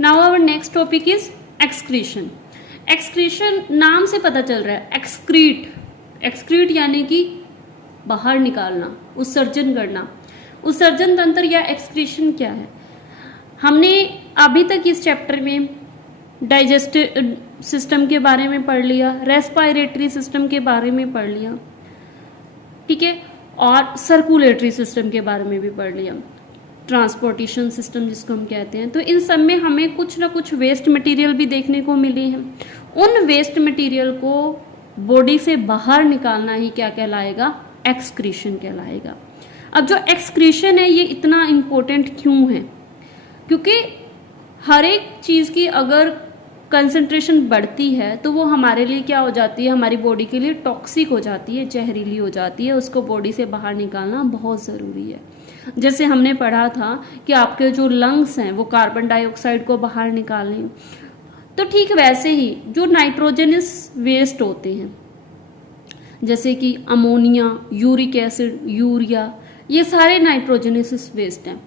Now our next topic is excretion. Excretion नाम से पता चल रहा है, एक्सक्रीट यानी कि बाहर निकालना, उत्सर्जन करना। उत्सर्जन तंत्र या एक्सक्रीशन क्या है? हमने अभी तक इस चैप्टर में डाइजेस्टिव सिस्टम के बारे में पढ़ लिया, रेस्पिरेटरी सिस्टम के बारे में पढ़ लिया, ठीक है, और सर्कुलेटरी सिस्टम के बारे में भी पढ़ लिया, ट्रांसपोर्टेशन सिस्टम जिसको हम कहते हैं। तो इन सब में हमें कुछ ना कुछ वेस्ट मटेरियल भी देखने को मिली है। उन वेस्ट मटेरियल को बॉडी से बाहर निकालना ही क्या कहलाएगा? एक्सक्रीशन कहलाएगा। अब जो एक्सक्रीशन है ये इतना इम्पोर्टेंट क्यों है? क्योंकि हर एक चीज की अगर कंसंट्रेशन बढ़ती है तो वो हमारे लिए क्या हो जाती है? हमारी बॉडी के लिए टॉक्सिक हो जाती है, जहरीली हो जाती है। उसको बॉडी से बाहर निकालना बहुत ज़रूरी है। जैसे हमने पढ़ा था कि आपके जो लंग्स हैं वो कार्बन डाइऑक्साइड को बाहर निकालें, तो ठीक वैसे ही जो नाइट्रोजनस वेस्ट होते हैं जैसे कि अमोनिया, यूरिक एसिड, यूरिया, ये सारे नाइट्रोजनस वेस्ट हैं।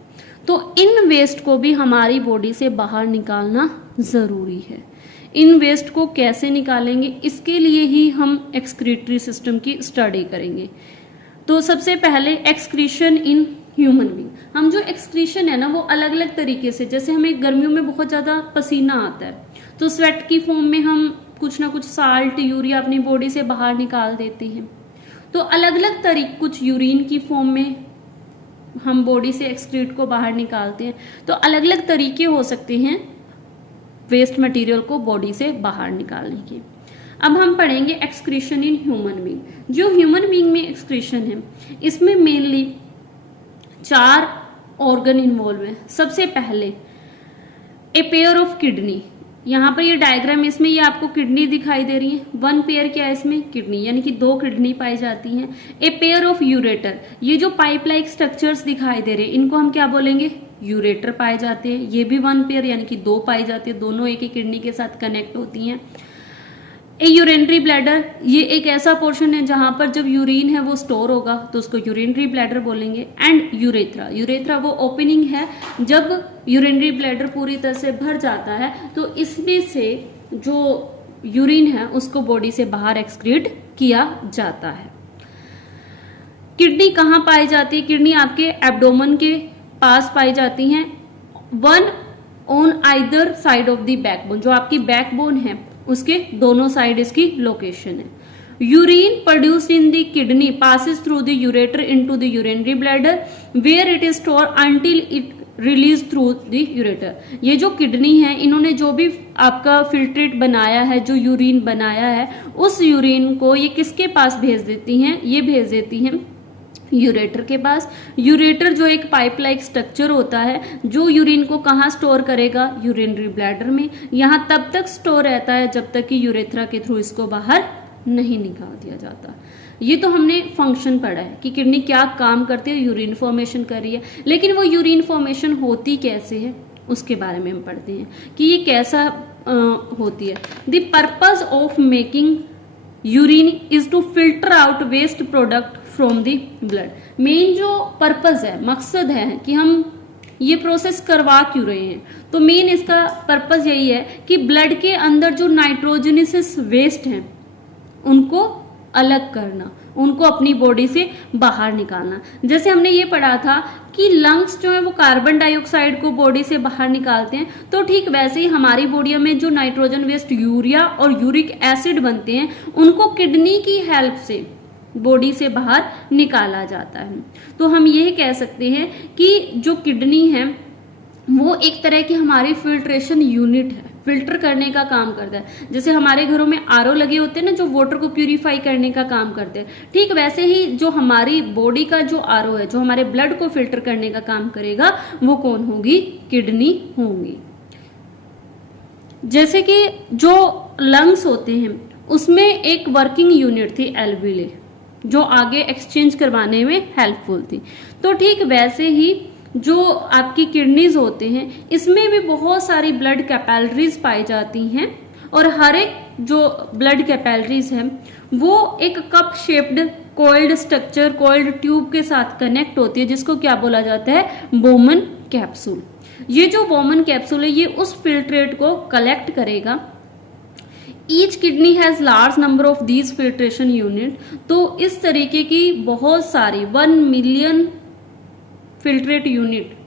तो इन वेस्ट को भी हमारी बॉडी से बाहर निकालना ज़रूरी है। इन वेस्ट को कैसे निकालेंगे, इसके लिए ही हम एक्सक्रीटरी सिस्टम की स्टडी करेंगे। तो सबसे पहले एक्सक्रीशन इन ह्यूमन बीइंग। हम जो एक्सक्रीशन है ना वो अलग अलग तरीके से, जैसे हमें गर्मियों में बहुत ज़्यादा पसीना आता है तो स्वेट की फॉर्म में हम कुछ ना कुछ साल्ट, यूरिया अपनी बॉडी से बाहर निकाल देते हैं। तो अलग अलग तरीके, कुछ यूरिन की फॉर्म में हम बॉडी से एक्सक्रीट को बाहर निकालते हैं। तो अलग अलग तरीके हो सकते हैं वेस्ट मटेरियल को बॉडी से बाहर निकालने के। अब हम पढ़ेंगे एक्सक्रीशन इन ह्यूमन बीइंग। जो ह्यूमन बीइंग में एक्सक्रीशन है इसमें मेनली 4 ऑर्गन इन्वॉल्व है। सबसे पहले ए पेयर ऑफ किडनी, यहाँ पर ये डायग्राम, इसमें ये आपको किडनी दिखाई दे रही है। 1 पेयर क्या है इसमें? किडनी, यानी कि 2 किडनी पाई जाती हैं। ए पेयर ऑफ यूरेटर, ये जो पाइप लाइक स्ट्रक्चर्स दिखाई दे रहे हैं इनको हम क्या बोलेंगे? यूरेटर पाए जाते हैं। ये भी 1 पेयर यानी कि 2 पाई जाती है, दोनों एक ही किडनी के साथ कनेक्ट होती हैं। ए यूरिनरी ब्लैडर, ये एक ऐसा पोर्शन है जहां पर जब यूरिन है वो स्टोर होगा तो उसको यूरिनरी ब्लैडर बोलेंगे। एंड यूरेथ्रा, यूरेथ्रा वो ओपनिंग है जब यूरिनरी ब्लैडर पूरी तरह से भर जाता है तो इसमें से जो यूरिन है उसको बॉडी से बाहर एक्सक्रीट किया जाता है। किडनी कहाँ पाई जाती है? किडनी आपके एब्डोमेन के पास पाई जाती हैं, 1 on either side of the backbone, जो आपकी बैकबोन है उसके दोनों साइड इसकी लोकेशन है। Urine produced in the kidney passes through the ureter into the urinary bladder where it is store until it release through the ureter. ये जो kidney है इन्होंने जो भी आपका फिल्ट्रेट बनाया है, जो यूरिन बनाया है, उस यूरिन को ये किसके पास भेज देती हैं? ये भेज देती हैं यूरेटर के पास। यूरेटर जो एक पाइप लाइक स्ट्रक्चर होता है जो यूरिन को कहाँ स्टोर करेगा? यूरिनरी ब्लैडर में। यहाँ तब तक स्टोर रहता है जब तक कि यूरेथ्रा के थ्रू इसको बाहर नहीं निकाल दिया जाता। ये तो हमने फंक्शन पढ़ा है कि किडनी क्या काम करती है, यूरिन फॉर्मेशन कर रही है। लेकिन वो यूरिन फॉर्मेशन होती कैसे है उसके बारे में हम पढ़ते हैं कि ये कैसा होती है। The purpose of making urine is to filter out waste product from the blood. Main जो पर्पज है, मकसद है कि हम ये प्रोसेस करवा क्यों रहे हैं, तो मेन इसका पर्पज यही है कि ब्लड के अंदर जो नाइट्रोजनस वेस्ट हैं उनको अलग करना, उनको अपनी बॉडी से बाहर निकालना। जैसे हमने ये पढ़ा था कि लंग्स जो है वो कार्बन डाइऑक्साइड को बॉडी से बाहर निकालते हैं, तो ठीक वैसे ही हमारी बॉडी में जो नाइट्रोजन वेस्ट यूरिया और यूरिक एसिड बनते हैं उनको किडनी की हेल्प से बॉडी से बाहर निकाला जाता है। तो हम यह कह सकते हैं कि जो किडनी है वो एक तरह की हमारी फिल्ट्रेशन यूनिट है, फिल्टर करने का काम करता है। जैसे हमारे घरों में आरओ लगे होते हैं ना, जो वाटर को प्यूरिफाई करने का काम करते हैं, ठीक वैसे ही जो हमारी बॉडी का जो आरओ है, जो हमारे ब्लड को फिल्टर करने का काम करेगा, वो कौन होगी? किडनी होंगी। जैसे कि जो लंग्स होते हैं उसमें एक वर्किंग यूनिट थी एल्विले, जो आगे एक्सचेंज करवाने में हेल्पफुल थी। तो ठीक वैसे ही जो आपकी किडनीज होते हैं इसमें भी बहुत सारी ब्लड कैपिलरीज पाई जाती हैं और हर एक जो ब्लड कैपिलरीज है वो एक cup shaped coiled structure, coiled tube के साथ कनेक्ट होती है, जिसको क्या बोला जाता है? Bowman capsule. ये जो बोमन कैप्सूल है ये उस फिल्ट्रेट को कलेक्ट करेगा। Each kidney has large number of these filtration unit. तो इस तरीके की बहुत सारी 1 मिलियन फिल्ट्रेट यूनिट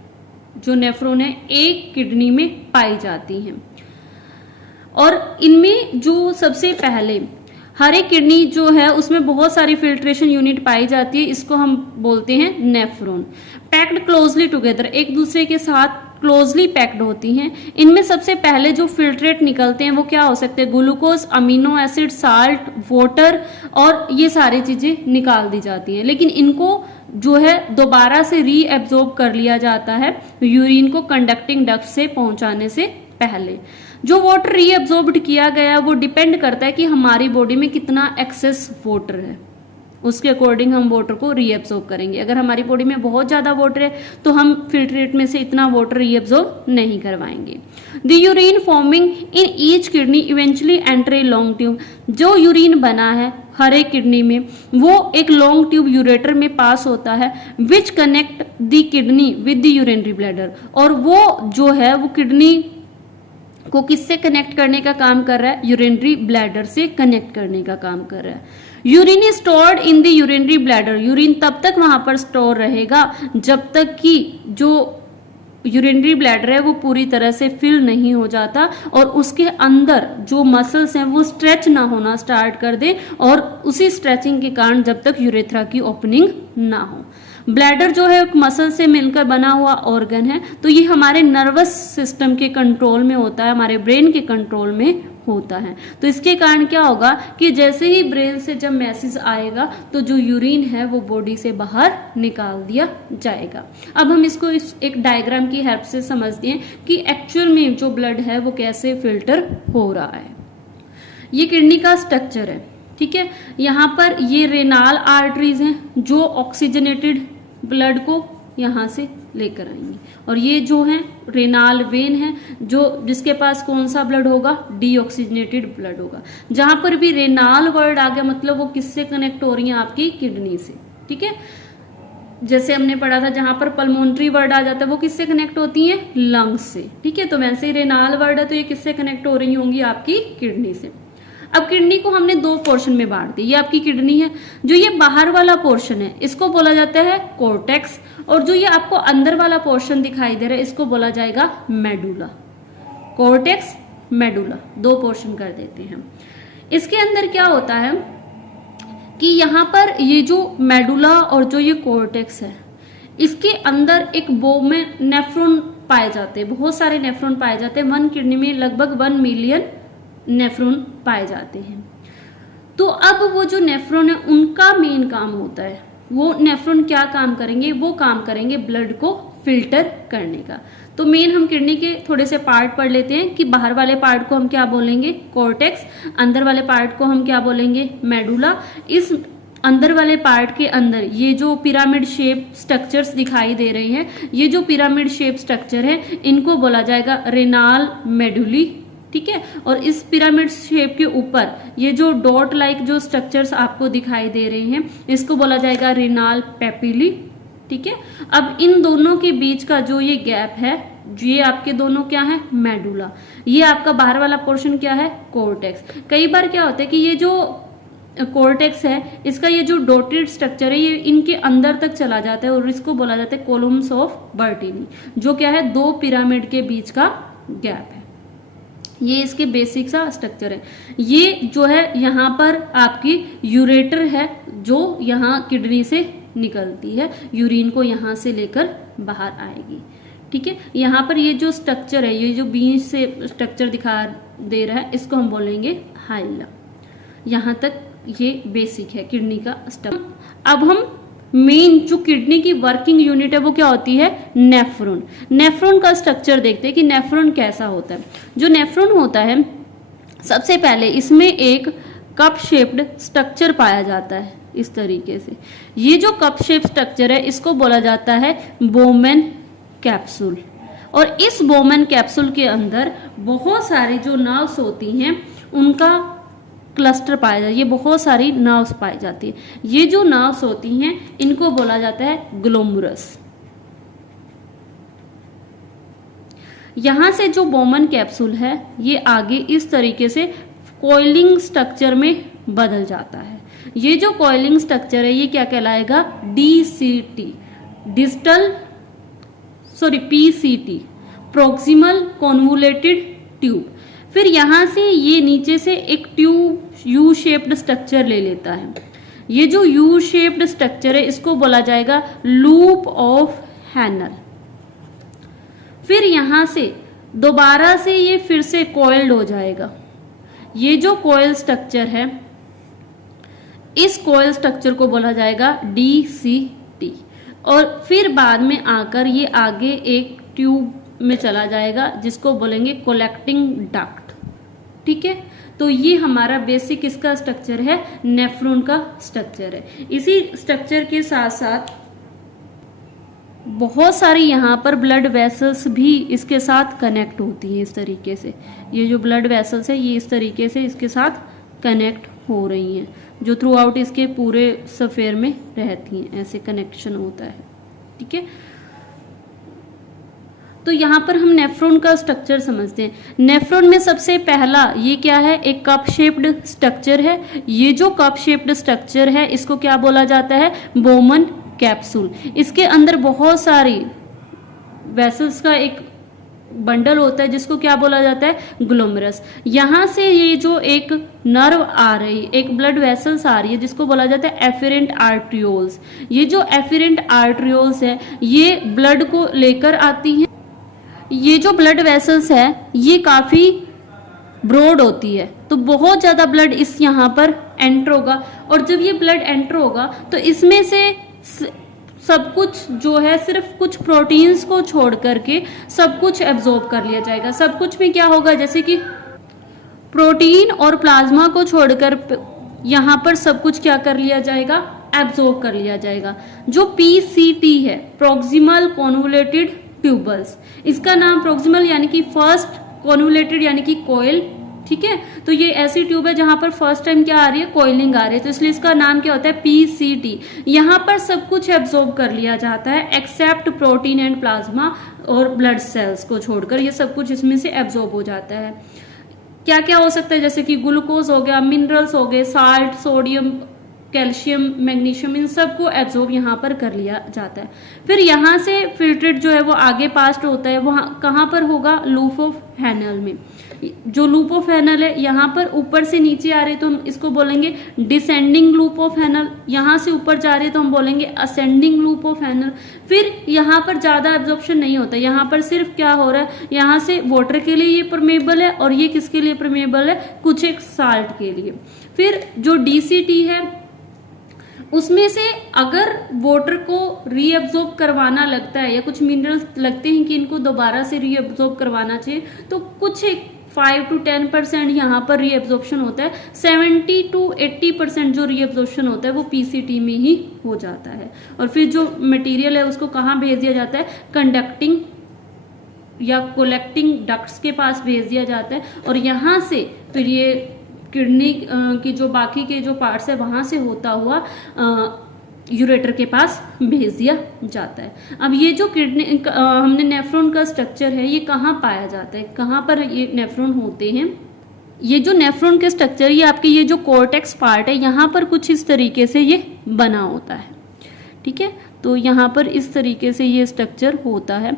जो नेफ्रॉन है एक किडनी में पाई जाती हैं। और इनमें जो सबसे पहले हर एक किडनी जो है उसमें बहुत सारी फिल्ट्रेशन यूनिट पाई जाती है, इसको हम बोलते हैं नेफ्रॉन। पैक्ड क्लोजली टुगेदर, एक दूसरे के साथ क्लोजली पैक्ड होती हैं। इनमें सबसे पहले जो फिल्ट्रेट निकलते हैं वो क्या हो सकते हैं, glucose, amino acid, salt, water और ये सारी चीजें निकाल दी जाती हैं। लेकिन इनको जो है दोबारा से रीएब्जॉर्ब कर लिया जाता है यूरिन को कंडक्टिंग डक्ट से पहुंचाने से पहले। जो वाटर रीएब्जॉर्ब्ड किया गया वो डिपेंड करता है कि हमारी बॉडी में कितना एक्सेस वाटर है, उसके अकॉर्डिंग हम वाटर को रीएब्जॉर्ब करेंगे। अगर हमारी बॉडी में बहुत ज्यादा वाटर है तो हम फिल्ट्रेट में से इतना वाटर रीएब्जॉर्ब नहीं करवाएंगे। The urine forming in each kidney eventually enter a long tube. जो यूरिन बना है हर एक किडनी में वो एक लॉन्ग ट्यूब यूरेटर में पास होता है, which connect the kidney with the urinary bladder. और वो जो है वो किडनी को किससे कनेक्ट करने का काम कर रहा है, यूरिनरी ब्लैडर से कनेक्ट करने का काम कर रहा है। Urine is stored in the urinary bladder. Urine तब तक वहां पर स्टोर रहेगा जब तक कि जो यूरिनरी ब्लैडर है वो पूरी तरह से फिल नहीं हो जाता और उसके अंदर जो मसल्स हैं वो स्ट्रेच ना होना स्टार्ट कर दे, और उसी स्ट्रेचिंग के कारण जब तक यूरेथ्रा की ओपनिंग ना हो। ब्लैडर जो है एक मसल से मिलकर बना हुआ ऑर्गन है, तो ये हमारे नर्वस सिस्टम के कंट्रोल में होता है, हमारे ब्रेन के कंट्रोल में होता है। तो इसके कारण क्या होगा कि जैसे ही ब्रेन से जब मैसेज आएगा तो जो यूरिन है वो बॉडी से बाहर निकाल दिया जाएगा। अब हम इसको एक डायग्राम की हेल्प से समझते हैं कि एक्चुअल में जो ब्लड है वो कैसे फिल्टर हो रहा है। ये किडनी का स्ट्रक्चर है, ठीक है। यहाँ पर ये रेनाल आर्टरीज हैं जो ऑक्सीजनेटेड ब्लड को यहाँ से लेकर आएंगे, और ये जो है रेनाल वेन है जो जिसके पास कौन सा ब्लड होगा, डीऑक्सीजनेटेड ब्लड होगा। जहां पर भी रेनाल वर्ड आ गया मतलब वो किससे कनेक्ट हो रही है, आपकी किडनी से, ठीक है। जैसे हमने पढ़ा था जहां पर पल्मोनरी वर्ड आ जाता है वो किससे कनेक्ट होती है, लंग्स से, ठीक है। तो वैसे ही रेनाल वर्ड है तो ये किससे कनेक्ट हो रही होंगी, आपकी किडनी से। अब किडनी को हमने दो पोर्शन में बांट दी। ये आपकी किडनी है, जो ये बाहर वाला पोर्शन है इसको बोला जाता है कोर्टेक्स, और जो ये आपको अंदर वाला पोर्शन दिखाई दे रहा है इसको बोला जाएगा मेडुला। कोर्टेक्स, मेडुला, दो पोर्शन कर देते हैं। इसके अंदर क्या होता है कि यहाँ पर ये जो मेडुला और जो ये कोर्टेक्स है इसके अंदर एक बो में नेफ्रॉन पाए जाते हैं, बहुत सारे नेफ्रॉन पाए जाते हैं। 1 किडनी में लगभग 1 मिलियन नेफ्रॉन पाए जाते हैं। तो अब वो जो नेफ्रॉन है उनका मेन काम होता है, वो नेफ्रॉन क्या काम करेंगे, वो काम करेंगे ब्लड को फिल्टर करने का। तो मेन हम किडनी के थोड़े से पार्ट पढ़ लेते हैं कि बाहर वाले पार्ट को हम क्या बोलेंगे, कोर्टेक्स, अंदर वाले पार्ट को हम क्या बोलेंगे, मेडुला। इस अंदर वाले पार्ट के अंदर ये जो पिरामिड शेप स्ट्रक्चर्स दिखाई दे रहे हैं, ये जो पिरामिड शेप स्ट्रक्चर है इनको बोला जाएगा रेनाल मेडुली, ठीक है। और इस पिरामिड शेप के ऊपर ये जो डॉट लाइक जो स्ट्रक्चर्स आपको दिखाई दे रहे हैं इसको बोला जाएगा रेनाल पेपिली, ठीक है। अब इन दोनों के बीच का जो ये गैप है, ये आपके दोनों क्या है, मेडुला। ये आपका बाहर वाला पोर्शन क्या है, कोर्टेक्स। कई बार क्या होता है कि ये जो कोर्टेक्स है इसका ये जो डॉटेड स्ट्रक्चर है ये इनके अंदर तक चला जाता है और इसको बोला जाता है कॉलम्स ऑफ बर्टीनी, जो क्या है, दो पिरामिड के बीच का गैप है। ये इसके बेसिक सा स्ट्रक्चर है। ये जो है यहाँ पर आपकी यूरेटर है जो यहाँ किडनी से निकलती है, यूरिन को यहाँ से लेकर बाहर आएगी, ठीक है। यहाँ पर ये जो स्ट्रक्चर है, ये जो बीच से स्ट्रक्चर दिखा दे रहा है इसको हम बोलेंगे हाइला। यहाँ तक ये बेसिक है किडनी का स्ट्रक्चर। अब हम मेन जो किडनी की वर्किंग यूनिट है वो क्या होती है, नेफ्रॉन। नेफ्रॉन का स्ट्रक्चर देखते हैं कि नेफ्रॉन कैसा होता है। जो नेफ्रॉन होता है सबसे पहले इसमें एक कप शेप्ड स्ट्रक्चर पाया जाता है इस तरीके से। ये जो कप शेप स्ट्रक्चर है इसको बोला जाता है बोमेन कैप्सूल, और इस बोमेन कैप्सूल के अंदर बहुत सारी जो नर्व्स होती हैं उनका क्लस्टर पाया जाता है। ये बहुत सारी नर्व्स पाई जाती है। ये जो नर्व्स होती हैं इनको बोला जाता है ग्लोमरुलस, यहाँ से जो बोमन कैप्सूल है ये आगे इस तरीके से कॉइलिंग स्ट्रक्चर में बदल जाता है। ये जो कॉइलिंग स्ट्रक्चर है ये क्या कहलाएगा, DCT, PCT, proximal convoluted tube. फिर यहाँ से ये नीचे से एक ट्यूब यू शेप्ड स्ट्रक्चर ले लेता है। ये जो यू शेप्ड स्ट्रक्चर है इसको बोला जाएगा लूप ऑफ हैनल। फिर यहाँ से दोबारा से ये फिर से कॉइल्ड हो जाएगा। ये जो कॉइल स्ट्रक्चर है इस कॉइल स्ट्रक्चर को बोला जाएगा डीसीटी। और फिर बाद में आकर ये आगे एक ट्यूब में चला जाएगा जिसको बोलेंगे कलेक्टिंग डक्ट। ठीक है, तो ये हमारा बेसिक इसका स्ट्रक्चर है, नेफ्रॉन का स्ट्रक्चर है। इसी स्ट्रक्चर के साथ साथ बहुत सारी यहाँ पर ब्लड वेसल्स भी इसके साथ कनेक्ट होती हैं। इस तरीके से ये जो ब्लड वेसल्स है ये इस तरीके से इसके साथ कनेक्ट हो रही हैं, जो थ्रू आउट इसके पूरे सफेयर में रहती हैं। ऐसे कनेक्शन होता है। ठीक है, तो यहाँ पर हम नेफ्रॉन का स्ट्रक्चर समझते हैं। नेफ्रॉन में सबसे पहला ये क्या है, एक कप शेप्ड स्ट्रक्चर है। ये जो कप शेप्ड स्ट्रक्चर है इसको क्या बोला जाता है, बोमन कैप्सूल। इसके अंदर बहुत सारी वेसल्स का एक बंडल होता है जिसको क्या बोला जाता है, ग्लोमेरुलस। यहाँ से ये जो एक नर्व आ रही, एक ब्लड वेसल्स आ रही है जिसको बोला जाता है एफेरेंट आर्ट्रियोल्स। ये जो एफेरेंट आर्ट्रियोल्स है ये ब्लड को लेकर आती हैं। ये जो ब्लड वेसल्स है ये काफी ब्रॉड होती है, तो बहुत ज्यादा ब्लड इस यहाँ पर एंटर होगा। और जब ये ब्लड एंटर होगा तो इसमें से सब कुछ जो है सिर्फ कुछ प्रोटीन्स को छोड़ करके सब कुछ एब्जॉर्ब कर लिया जाएगा। सब कुछ में क्या होगा, जैसे कि प्रोटीन और प्लाज्मा को छोड़कर यहाँ पर सब कुछ क्या कर लिया जाएगा, एब्जॉर्ब कर लिया जाएगा। जो पीसीटी है, प्रोक्सिमल कॉन्वोलेटेड ट्यूबल्स, इसका नाम प्रोक्सिमल यानी कि फर्स्ट, कॉन्वोलेटेड यानी कि कॉइल। ठीक है, तो ये ऐसी ट्यूब है जहां पर फर्स्ट टाइम क्या आ रही है, कॉइलिंग आ रही है, तो इसलिए इसका नाम क्या होता है, पीसीटी। यहाँ पर सब कुछ एब्जॉर्ब कर लिया जाता है एक्सेप्ट प्रोटीन एंड प्लाज्मा और ब्लड सेल्स को छोड़कर, ये सब कुछ इसमें से एब्जॉर्ब हो जाता है। क्या क्या हो सकता है, जैसे कि ग्लूकोज हो गया, मिनरल्स हो गए, साल्ट, सोडियम, कैल्शियम, मैग्नीशियम, इन सब को एब्जॉर्ब यहाँ पर कर लिया जाता है। फिर यहाँ से फिल्ट्रेट जो है वो आगे पास होता है, वो कहाँ पर होगा, लूप ऑफ हैनल में। जो लूप ऑफ हैनल है यहाँ पर ऊपर से नीचे आ रही है तो हम इसको बोलेंगे डिसेंडिंग लूप ऑफ हैनल। यहाँ से ऊपर जा रही है तो हम बोलेंगे असेंडिंग लूप ऑफ हैनल। फिर यहाँ पर ज्यादा एब्जॉर्प्शन नहीं होता, यहाँ पर सिर्फ क्या हो रहा है, यहाँ से वाटर के लिए ये परमेबल है और ये किसके लिए परमेबल है, कुछ एक साल्ट के लिए। फिर जो डीसीटी है उसमें से अगर वाटर को रीअब्जॉर्ब करवाना लगता है या कुछ मिनरल्स लगते हैं कि इनको दोबारा से रीअब्जॉर्ब करवाना चाहिए, तो कुछ एक 5 to 10% यहाँ पर रीअब्जॉर्प्शन होता है। 70 to 80% जो रीअब्जॉर्प्शन होता है वो पीसीटी में ही हो जाता है। और फिर जो मटेरियल है उसको कहाँ भेज दिया जाता है, कंडक्टिंग या कलेक्टिंग डक्ट्स के पास भेज दिया जाता है। और यहाँ से फिर ये किडनी की जो बाकी के जो पार्ट्स है वहां से होता हुआ यूरेटर के पास भेज दिया जाता है। अब ये जो किडनी हमने नेफ्रॉन का स्ट्रक्चर है ये कहाँ पाया जाता है, कहाँ पर ये नेफ्रॉन होते हैं। ये जो नेफ्रॉन के स्ट्रक्चर, ये आपके ये जो कॉर्टेक्स पार्ट है यहाँ पर कुछ इस तरीके से ये बना होता है। ठीक है, तो यहाँ पर इस तरीके से ये स्ट्रक्चर होता है।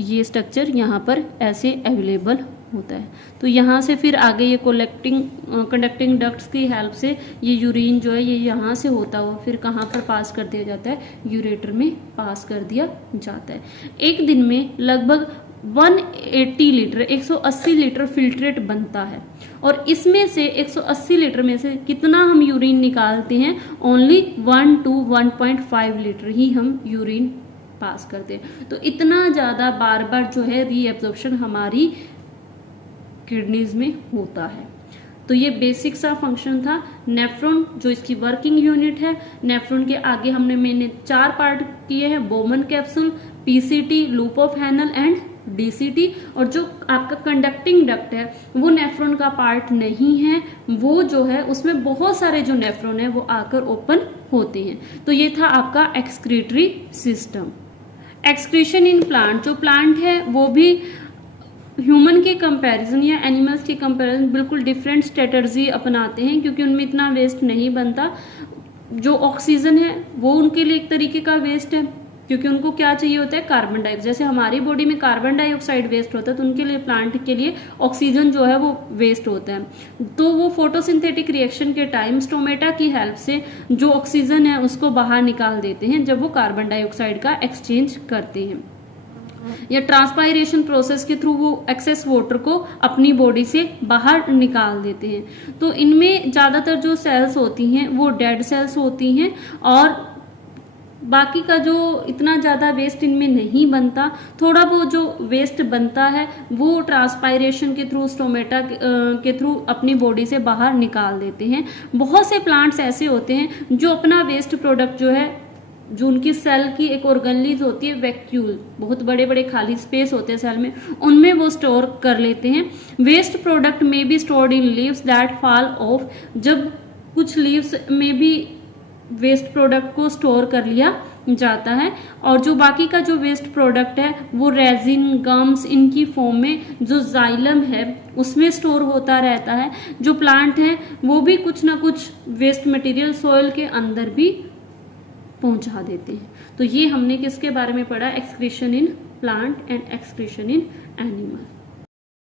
ये स्ट्रक्चर यहाँ पर ऐसे अवेलेबल होता है। तो यहाँ से फिर आगे ये कंडक्टिंग डक्ट्स की हेल्प से ये यूरिन जो है ये यहाँ से होता हुआ फिर कहाँ पर पास कर दिया जाता है, यूरेटर में पास कर दिया जाता है। एक दिन में लगभग 180 लीटर 180 लीटर फिल्ट्रेट बनता है और इसमें से 180 लीटर में से कितना हम यूरिन निकालते हैं, ओनली 1 to 1.5 लीटर ही हम यूरिन पास करते हैं। तो इतना ज़्यादा बार बार जो है रीएब्जॉर्प्शन हमारी किडनीज में होता है। तो ये बेसिक सा फंक्शन था नेफ्रॉन, जो इसकी वर्किंग यूनिट है। नेफ्रॉन के आगे मैंने 4 पार्ट किए हैं, Bowman capsule, PCT, loop of Henle and DCT. और जो आपका कंडक्टिंग डक्ट है वो नेफ्रॉन का पार्ट नहीं है, वो जो है उसमें बहुत सारे जो नेफ्रॉन है वो आकर ओपन होते हैं। तो ये था आपका excretory system. Excretion in plant, जो प्लांट है वो भी ह्यूमन के कंपैरिजन या एनिमल्स के कंपैरिजन बिल्कुल डिफरेंट स्ट्रेटर्जी अपनाते हैं, क्योंकि उनमें इतना वेस्ट नहीं बनता। जो ऑक्सीजन है वो उनके लिए एक तरीके का वेस्ट है, क्योंकि उनको क्या चाहिए होता है, कार्बन डाइऑक्साइड। जैसे हमारी बॉडी में कार्बन डाइऑक्साइड वेस्ट होता है, तो उनके लिए, प्लांट के लिए ऑक्सीजन जो है वो वेस्ट होता है। तो वो फोटोसिंथेटिक रिएक्शन के टाइम स्टोमेटा की हेल्प से जो ऑक्सीजन है उसको बाहर निकाल देते हैं जब वो कार्बन डाइऑक्साइड का एक्सचेंज करते हैं, या ट्रांसपायरेशन प्रोसेस के थ्रू वो एक्सेस वाटर को अपनी बॉडी से बाहर निकाल देते हैं। तो इनमें ज़्यादातर जो सेल्स होती हैं वो डेड सेल्स होती हैं, और बाकी का जो इतना ज़्यादा वेस्ट इनमें नहीं बनता। थोड़ा वो जो वेस्ट बनता है वो ट्रांसपायरेशन के थ्रू, स्टोमेटा के थ्रू अपनी बॉडी से बाहर निकाल देते हैं। बहुत से प्लांट्स ऐसे होते हैं जो अपना वेस्ट प्रोडक्ट जो है, जो उनकी सेल की एक ऑर्गेनलीज होती है, वैक्यूल, बहुत बड़े बड़े खाली स्पेस होते हैं सेल में, उनमें वो स्टोर कर लेते हैं। वेस्ट प्रोडक्ट में be stored in leaves that fall of, जब कुछ लीव्स में भी वेस्ट प्रोडक्ट को स्टोर कर लिया जाता है। और जो बाकी का जो वेस्ट प्रोडक्ट है वो रेजिन, गम्स, इनकी फॉर्म में जो जाइलम है उसमें स्टोर होता रहता है। जो प्लांट है वो भी कुछ ना कुछ वेस्ट मटेरियल सॉइल के अंदर भी पहुंचा देते हैं। तो ये हमने किसके बारे में पढ़ा, excretion in plant and excretion in animal.